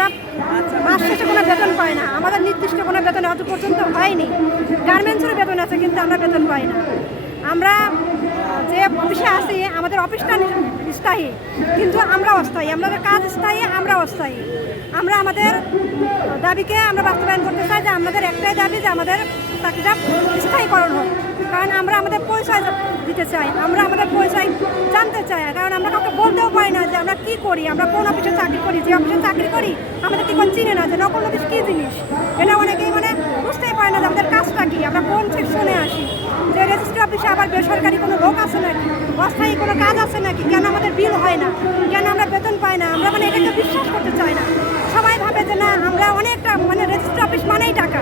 আমরা মাস শেষে কোনো বেতন পাই না, আমাদের নির্দিষ্ট কোনো বেতন হয়তো পর্যন্ত হয়নি। গার্মেন্টসের বেতন আছে কিন্তু আমরা বেতন পাই না। আমরা যে অফিসে আসি আমাদের অফিসটা স্থায়ী, কিন্তু আমরা অস্থায়ী, আমাদের কাজ স্থায়ী, আমরা অস্থায়ী। আমরা আমাদের দাবিকে আমরা বাস্তবায়ন করতে চাই যে আমাদের একটাই দাবি যে আমাদের চাকরিটা স্থায়ীকরণ হোক। কারণ আমরা আমাদের পরিচয় দিতে চাই, আমরা আমাদের পরিচয় জানতে চাই, কারণ আমরা কাউকে বলতেও পারি না যে আমরা কী করি, আমরা কোন অফিসে চাকরি করি। যে অফিসে চাকরি করি আমাদের কি কোন চিনে না যে নকল অফিস কী জিনিস, এটা অনেকেই বুঝতেই পারে না যে আমাদের কাজটা কী, আমরা কোন সেকশনে আসি, যে রেজিস্ট্রি অফিসে আবার বেসরকারি কোনো লোক আছে নাকি, অস্থায়ী কোনো কাজ আছে নাকি, কেন আমাদের বিল হয় না, কেন আমরা বেতন পাই না। আমরা এটাকে বিশ্বাস করতে চাই না। সবাই ভাবে যে না আমরা অনেকটা রেজিস্ট্রি অফিস মানেই টাকা,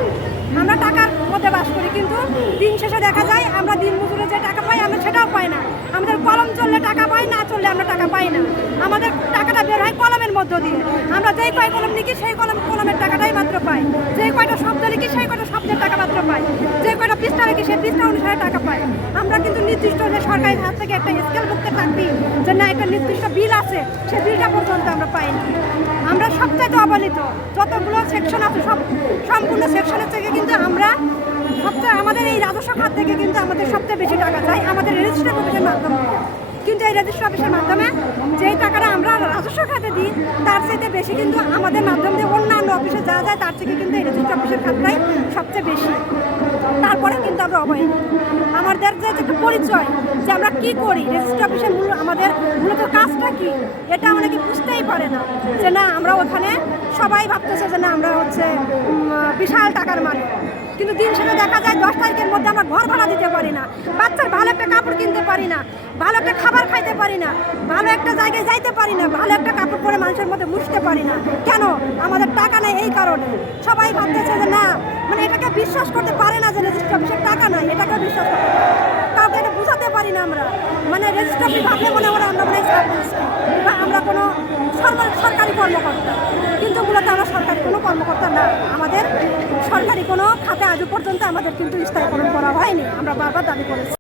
আমরা টাকার মধ্যে বাস করি, কিন্তু দিন শেষে দেখা যায় আমরা দিন মজুরে যে টাকা পাই আমরা সেটাও পাই না। আমাদের কলম চললে টাকা পাই, না চললে আমরা টাকা পাই না। আমাদের টাকাটা বের হয় কলমের মধ্য দিয়ে, আমরা যেই কয় কলম লিখি সেই কলমের টাকাটাই মাত্র পাই, যে কয়টা শব্দ লিখি সেই কয়টা শব্দের টাকা মাত্র পাই, যে কয়টা পৃষ্ঠা লিখি সেই পৃষ্ঠা অনুসারে টাকা পাই। আমরা কিন্তু নির্দিষ্ট যে সরকারি হাত থেকে একটা স্কেলভুক্ত চাকরি যে না একটা নির্দিষ্ট বিল আছে সেই বিলটা পর্যন্ত আমরা পাই না। আমরা সবচাইতে অবহেলিত, যতগুলো সেকশন আছে সব সম্পূর্ণ সেকশনের থেকে কিন্তু আমরা সবচেয়ে আমাদের এই রাজস্ব খাত থেকে কিন্তু আমাদের সবচেয়ে বেশি টাকা চাই আমাদের রেজিস্ট্রি অফিসের মাধ্যমে। কিন্তু এই রেজিস্ট্রি অফিসের মাধ্যমে যেই টাকাটা আমরা রাজস্ব খাতে দিই তার চাইতে বেশি কিন্তু আমাদের মাধ্যম দিয়ে অন্যান্য অফিসে যা যায় তার থেকে কিন্তু এই রেজিস্ট্রি অফিসের খাতটাই সবচেয়ে বেশি। তারপরে কিন্তু আমরা অবহেলিত। আমাদের যে একটা পরিচয় যে আমরা কী করি, রেজিস্ট্রি অফিসের আমাদের মূলত কাজটা কী, এটা অনেকে বুঝতেই পারে না। যে না আমরা ওখানে সবাই ভাবতেছে যে না আমরা বিশাল টাকার মালিক, কিন্তু দিন শেষে দেখা যায় 10 তারিখের মধ্যে আমরা ঘর ভাড়া দিতে পারি না, বাচ্চার ভালো একটা কাপড় কিনতে পারি না, ভালো একটা খাবার খাইতে পারি না, ভালো একটা জায়গায় যাইতে পারি না, ভালো একটা কাপড় পরে মানুষের মধ্যে মুছতে পারি না। কেন? আমাদের টাকা নেই। এই কারণে সবাই ভাবতেছে যে না এটাকে বিশ্বাস করতে পারে না যে রেজিস্ট্রি অফিসের টাকা নাই, এটাকে বিশ্বাস করতে কাউকে এটা বুঝাতে পারি না। আমরা রেজিস্ট্রি অফিস ভাবলে মনে হয় আমরা বা আমরা কোনো সরকারি কর্মকর্তা, কিন্তু মূলত আমরা সরকারি কোনো কর্মকর্তা না। আমাদের সরকারি কোনো খাতে আজও পর্যন্ত আমাদের কিন্তু স্থায়ীকরণ করা হয়নি, আমরা বারবার দাবি করেছি।